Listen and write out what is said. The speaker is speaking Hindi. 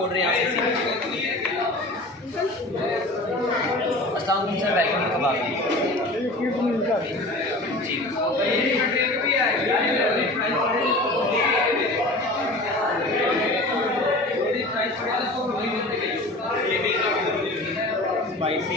ऑर्डर यहाँ से अस्सलाम वालेकुम sir, welcome to Kabab Ji. Spicy